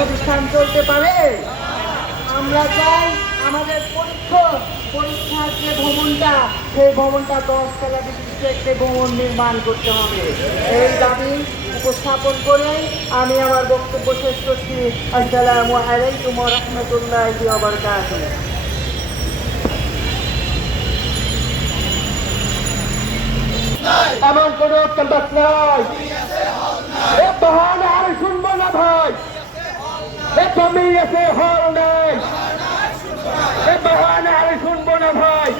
প্রতিষ্ঠান চলতে পারে। আমরা চাই আমাদের পরীক্ষা পরীক্ষার যে ভবনটা, সেই ভবনটা দশ তলা বিশিষ্ট একটি ভবন নির্মাণ করতে হবে। এই দাবি উপস্থাপন করে আমি আমার বক্তব্য শেষ করছি। আসসালামু আলাইকুম রহমতুল্লাহ বারকাতুহ। এমন কোন ক্যাম্পাস নাই। এ আর শুনব না ভাই। এ জমিয়েছে হল নাই। এ আর শুনব না ভাই।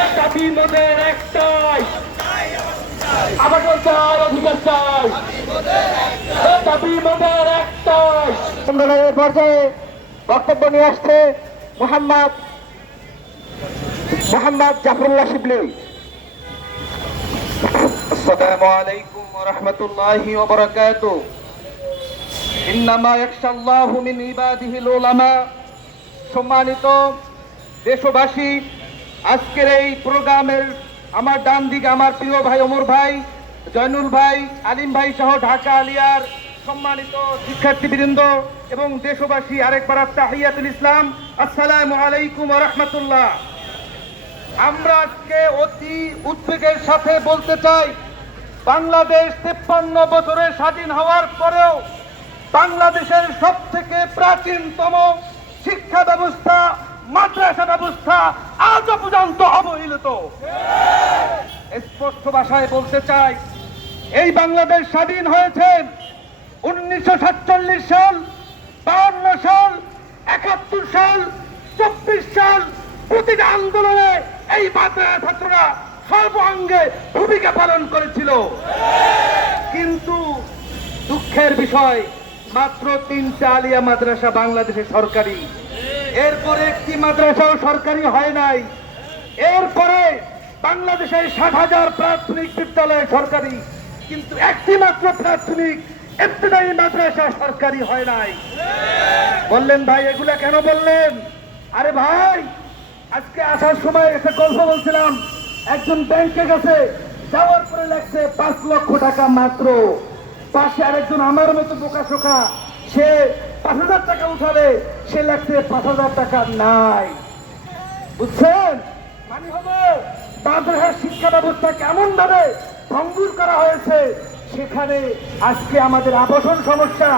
এ দাবি মোদের একটাই। আমাদের চাই অধিকার চাই। এ দাবি বক্তব্য নিয়ে আসছে মোহাম্মদ মোহাম্মদ জাফরুল্লাহ শিবলি। আসসালামু আলাইকুম ওয়া রাহমাতুল্লাহি ওয়া বারাকাতুহু। ইন্নামা সম্মানিত দেশবাসী, আজকের এই প্রোগ্রামের আমার ডান দিকে আমার প্রিয় ভাই অমর ভাই, জয়নুল ভাই, আলিম ভাই সহ ঢাকা আলিয়ার সম্মানিত শিক্ষার্থীবৃন্দ এবং দেশবাসী, আরেকবার তাহিয়াতুল ইসলাম। আসসালামু আলাইকুম রহমতুল্লাহ। আমরা আজকে অতি উদ্বেগের সাথে বলতে চাই, বাংলাদেশ তেপ্পান্ন বছরের স্বাধীন হওয়ার পরেও বাংলাদেশের সব থেকে প্রাচীনতম শিক্ষা ব্যবস্থা, মাদ্রাসা ব্যবস্থা আজও পর্যন্ত অবহেলিত। স্পষ্ট ভাষায় বলতে চাই, এই বাংলাদেশ স্বাধীন হয়েছে উনিশশো সাতচল্লিশ সাল, বাউন্ন সাল, একাত্তর সাল, চব্বিশ সাল প্রতিটা আন্দোলনে এই মাদ্রাসা ছাত্ররা সর্বাঙ্গে ভূমিকা পালন করেছিল। কিন্তু দুঃখের বিষয় মাত্র তিনটা আলিয়া মাদ্রাসা বাংলাদেশে সরকারি। এরপরে একটি মাদ্রাসাও সরকারি হয় নাই। এরপরে বাংলাদেশের ষাট হাজার প্রাথমিক বিদ্যালয় সরকারি, কিন্তু একটি মাত্র প্রাথমিক ইবতদায়ী মাদ্রাসা সরকারি হয় নাই। বললেন, ভাই, এগুলা কেন বললেন? আরে ভাই, আজকে আসার সময় এসে গল্প বলছিলাম। একজন ব্যাংকে গেছে, যাওয়ার পরে লাগছে পাঁচ লক্ষ টাকা মাত্র। পাশে আরেকজন আমার মতো বোকা শোকা, সে পাঁচ হাজার টাকা উঠাবে, সে লাগছে পাঁচ হাজার টাকা নাই। বুঝছেন? মানে হবে মাদ্রাসার শিক্ষা ব্যবস্থা কেমন ভাবে ভঙ্গুর করা হয়েছে, সেখানে আজকে আমাদের আবাসন সমস্যা,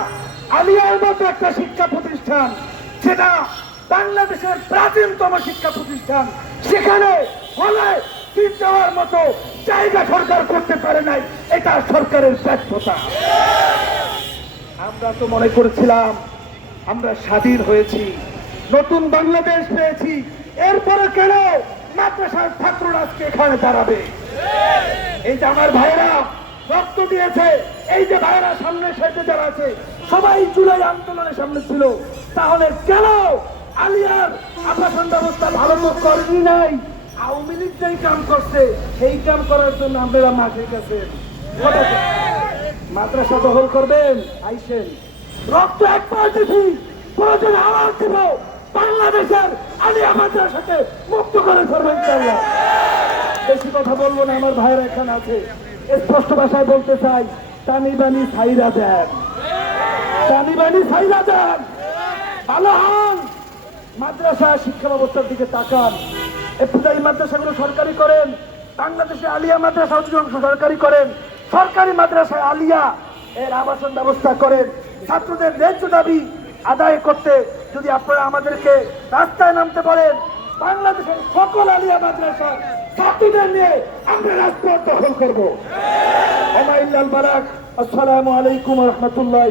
আলিয়ার মতো একটা শিক্ষা প্রতিষ্ঠান, যেটা বাংলাদেশের প্রাচীনতম শিক্ষা প্রতিষ্ঠান, সেখানে হলে সিট দেওয়ার মতো জায়গা সরকার করতে পারে নাই, এটা সরকারের ব্যর্থতা। আমরা তো মনে করেছিলাম আমরা স্বাধীন হয়েছি, নতুন বাংলাদেশ পেয়েছি, এরপরে কেন মাদ্রাসার ছাত্ররা আজকে এখানে দাঁড়াবে? এই যে আমার ভাইরা রক্ত দিয়েছে, এই যে ভাইরা সামনে সাইতে যারা আছে, সবাই জুলাই আন্দোলনের সামনে ছিল, তাহলে কেন আলিয়ার আবাসন ব্যবস্থা ভালো করেনি নাই? আওয়ামী লীগ যেই কাম করছে, সেই কাম করার জন্য আপনারা মাঠে গেছেন। মাদ্রাসা দখল করবেন, আইসেন। রক্ত একবার দিছি প্রয়োজন আওয়াজ দিব, বাংলাদেশের আলিয়া মাদ্রাসাকে মুক্ত করে ইনশাআল্লাহ। বেশি কথা বলব না, আমার ভাইয়ের এখানে আছে। স্পষ্ট ভাষায় বলতে চাই, টানি বানি সাইরা দেন। টানি বানি সাইরা দেন। ভালো হন। মাদ্রাসা শিক্ষা ব্যবস্থার দিকে তাকান। এই মাদ্রাসাগুলো সরকারি করেন, বাংলাদেশে আলিয়া মাদ্রাসা অধিকাংশ সরকারি করেন, সরকারি মাদ্রাসায় আলিয়া এর আবাসন ব্যবস্থা করেন। ছাত্রদের ন্যায্য দাবি আদায় করতে যদি আপনারা আমাদেরকে রাস্তায় নামতে পারেন বাংলাদেশের সকল আলিয়া মাদ্রাসা ছাত্রদের নিয়ে আমরা রাজপথ দখল করব। ওমাইল্লাল বারাক, আসসালামু আলাইকুম রহমতুল্লাহ